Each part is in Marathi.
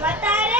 म्हातारे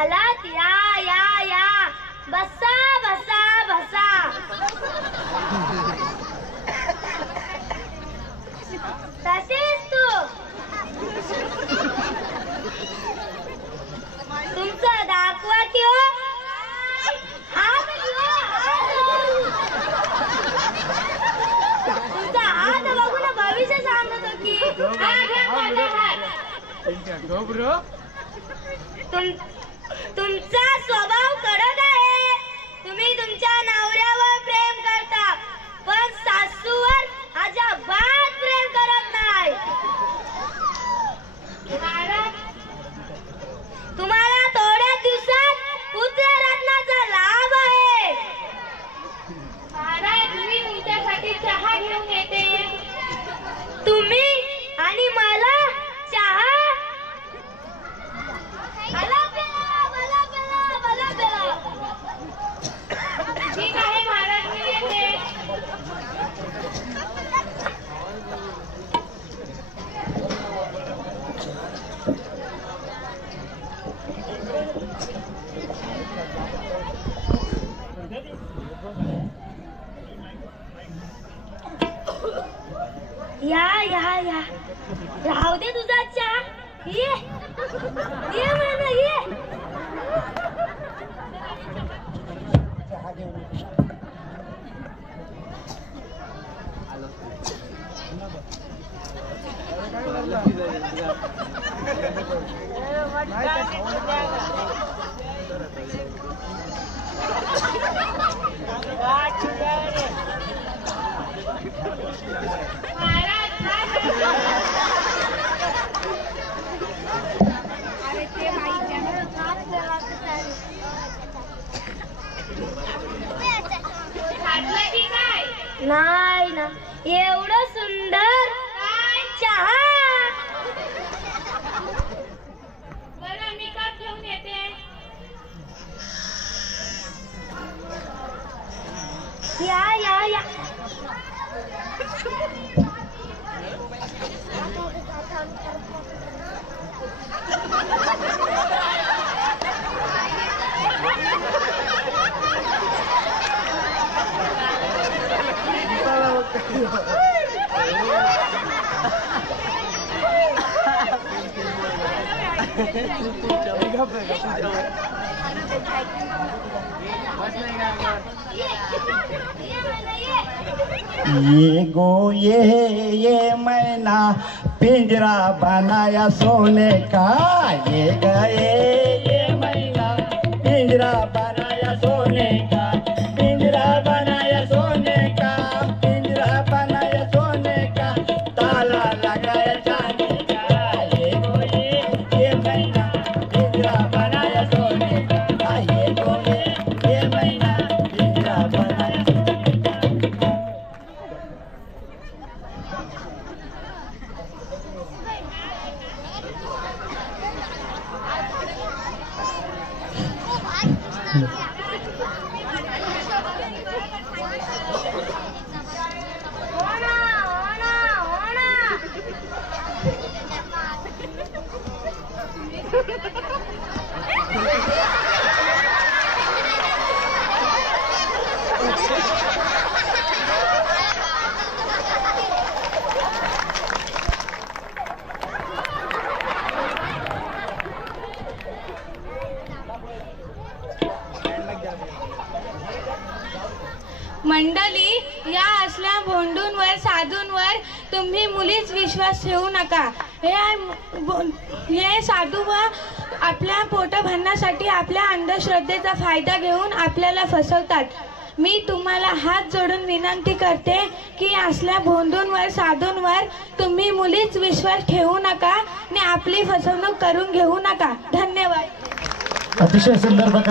आलात या बसा बसा बसा तसेच तू तुमचं दाखवा की हो तुमचा हात बघून भविष्य सांगतो की तुमचा स्वभाव कडक आहे. तुम्ही तुमच्या नवऱ्यावर प्रेम करता पण सासूवर अजिबात प्रेम करत नाही. तुम्हाला थोड्या दिवसात पुत्ररत्नाचा लाभ आहे. मी तुमच्यासाठी चहा घेऊन येते. तुम्ही आणि मला चहा ठीक आहे महाराज, मी येते. या राहू दे तुझा चहा. ये म्हणा ये. नाही ना एवढं सुंदर चहा. बरं, मी कप घेऊन येते. या ये मैना पिंजरा बनाया सोने का. ये मैना पिंजरा बनाया सोने का. पिंजरा बनाया सोने का. पिंजरा बनाया सोने का. ताला लगाया चांदी का. ये मैना पिंजरा बनाया सोने का. ये मैना पिंजरा बनाया. मंडळी, या असल्या भोंडूंवर साधूंवर तुम्ही मुलीच विश्वास ठेवू नका. हे साधू व आपल्या पोट भरण्यासाठी आपल्या अंधश्रद्धेचा फायदा घेऊन आपल्याला फसवतात. मी तुम्हाला हात जोडून विनंती करते की असल्या भोंडूंवर साधूंवर तुम्ही मुलीच विश्वास ठेवू नका आणि आपली फसवणूक करून घेऊ नका. धन्यवाद. अतिशय सुंदर प्रकार.